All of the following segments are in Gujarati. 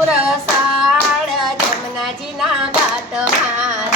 રસાળ જમનાજીના ઘાટમાં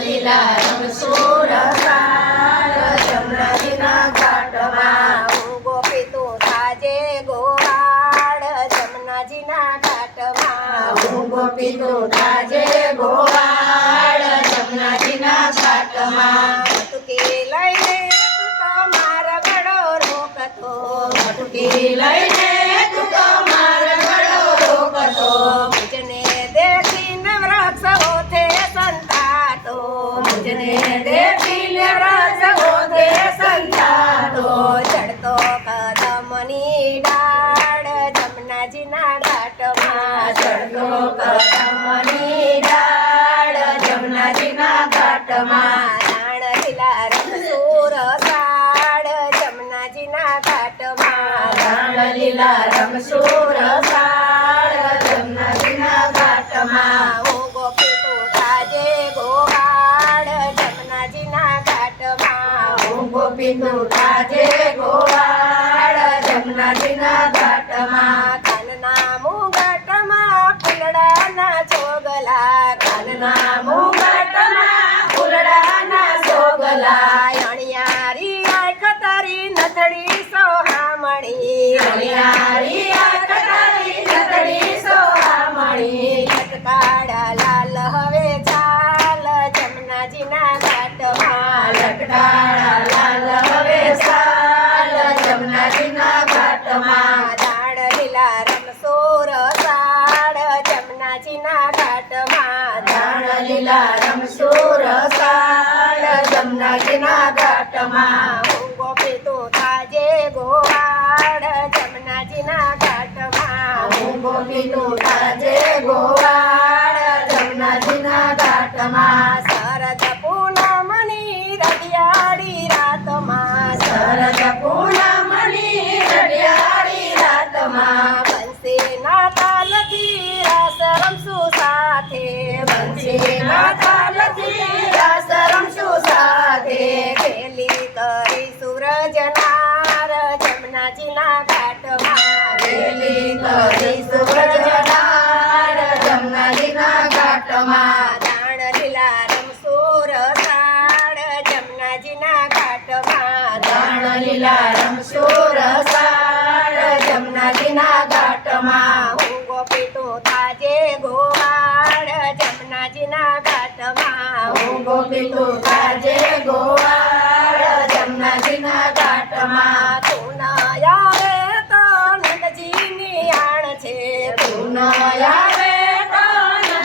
લીલા રમસૂર રસાળ જમનાજીના ઘાટમાં હું ગોપી તું થાજે ગોવાળ જમનાજીના ઘાટમાં હું ગોપી તું થાજે ગોવાળ જમનાજીના ઘાટમાં મટકી લઈને તું તો મારા ગળો રોકતો મટકી લઈને તું તો મારા ગળો રોકતો મુજને દેખીને વૃક્ષ ઓથે સંતાતો મુજને દેખીને વૃક્ષ ઓથે સંતાતો ચડતો કદમની ડાળ જમનાજીના ઘાટમાં ચડતો કદમની ડાળ જમનાજીના ઘાટમાં રાણ લીલા રમસૂર સાળ જમનાજીના ઘાટમાં રાણ લીલા રમસૂર સાળ જમનાજીના ઘાટમાં હું ગોપી તું થાજે ગોવાળ જમનાજીના ઘાટમાં હું ગોપી તું થાજે ગોવાળ જમનાજીના ઘાટમાં કાનના મુગટમાં ફૂલડાના છોગલા કાનના મુગટમાં ફૂલડાના સોગલા અણિયારી આંખ તારી નથડી સોહામણી અણિયારી આંખ તારી નથડી સોહામણી લટકાડા લાલ હવે ચાલ જમનાજીના ઘાટમાં લટકાળા લાલ હવે સાલ જમનાજીના ઘાટમાં દાળ લીલા રમસૂર સાળ જમનાજીના ઘાટમાં રાણ લીલા રમસૂર સાળ જમનાજીના ઘાટમાં હું ગોપી તું થાજે ગોવાળ જમનાજીના ઘાટમાં હું ગોપી તું થાજે ગોવાળ જમનાજીના ઘાટમાં શરદ પૂનમની રડિયાળી રાતમાં શરદ પૂનમની રડિયાળી રાતમાં બંસીના તાલથી રાસ રમશું સાથે બંસીના તાલથી રાસ રમશું સાથે ખેલી કરી સૂરજનાર જમનાજીના ઘાટમાં વેલી કરી સૂરજનાર જમનાજીના ઘાટમાં દાણ લીલા રમસૂર સાળ જમનાજીના ઘાટમાં રાણ લીલા રમસૂર સાળ જમનાજીના ઘાટમાં હું ગોપી તું થાજે ગોવાળ જમનાજીના ઘાટમાં હું ગોપી તું થાજે ગોવાળ જમનાજીના ઘાટમાં તું ન આવે તો નંદજીની આણ છે તું ન આવે તો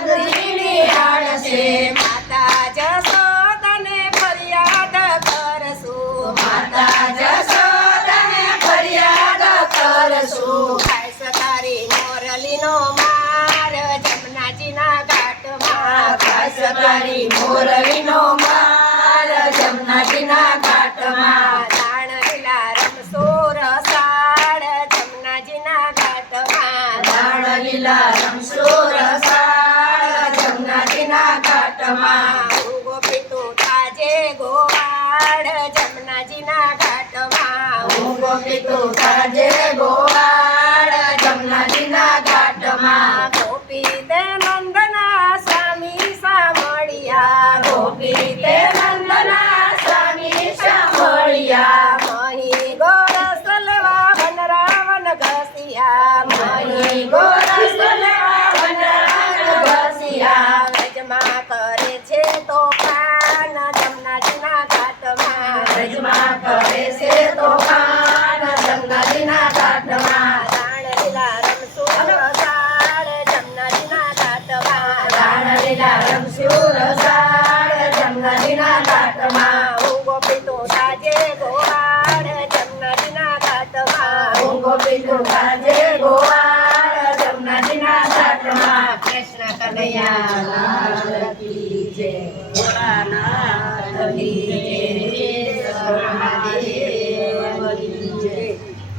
નંદજીની આણ છે માતા જશોદાને ફરિયાદ કરશું માતા જશોદાને ફરિયાદ કરશું ખાઈશ તારી મોરલીનો માર જમનાજીના ઘાટમાં ખાસ તારી મોરલીનો માર જમનાજીના ઘાટમાં દાણ લીલા રમસૂર સાળ જમનાજીના ઘાટમાં રાણ લીલા રમસૂર સાળ જમનાજીના ઘાટમાં હું ગોપી તું થાજે ગોવાળ જમનાજીના ઘાટમાં હું ગોપી તું થાજે ગોવાળ જમનાજીના ઘાટમાં ગોપી તે નંદના સ્વામી સામળિયા ગોપી તે નંદના સ્વામી સાંભળ્યા મહી ગોરસ લેવા વનરાવન ઘસિયા મહી ગોરસ લેવા વનરાવન ઘસિયા રજમાં કરે છે તોફાન જમનાજીના ઘાટમાં રજમાં કરે છે તોફાન જમનાજીના ઘાટમાં દાણ લીલા રમસૂર સાળ જમનાજીના ઘાટમાં રાણ લીલા રમસૂર સાળ જમનાજીના ઘાટમાં હું ગોપી તું થાજે ગોવાળ જમનાજીના ઘાટમાં હું ગોપી તું થાજે ગોવાળ જમનાજીના ઘાટમાં કૃષ્ણ કનૈયા લાલ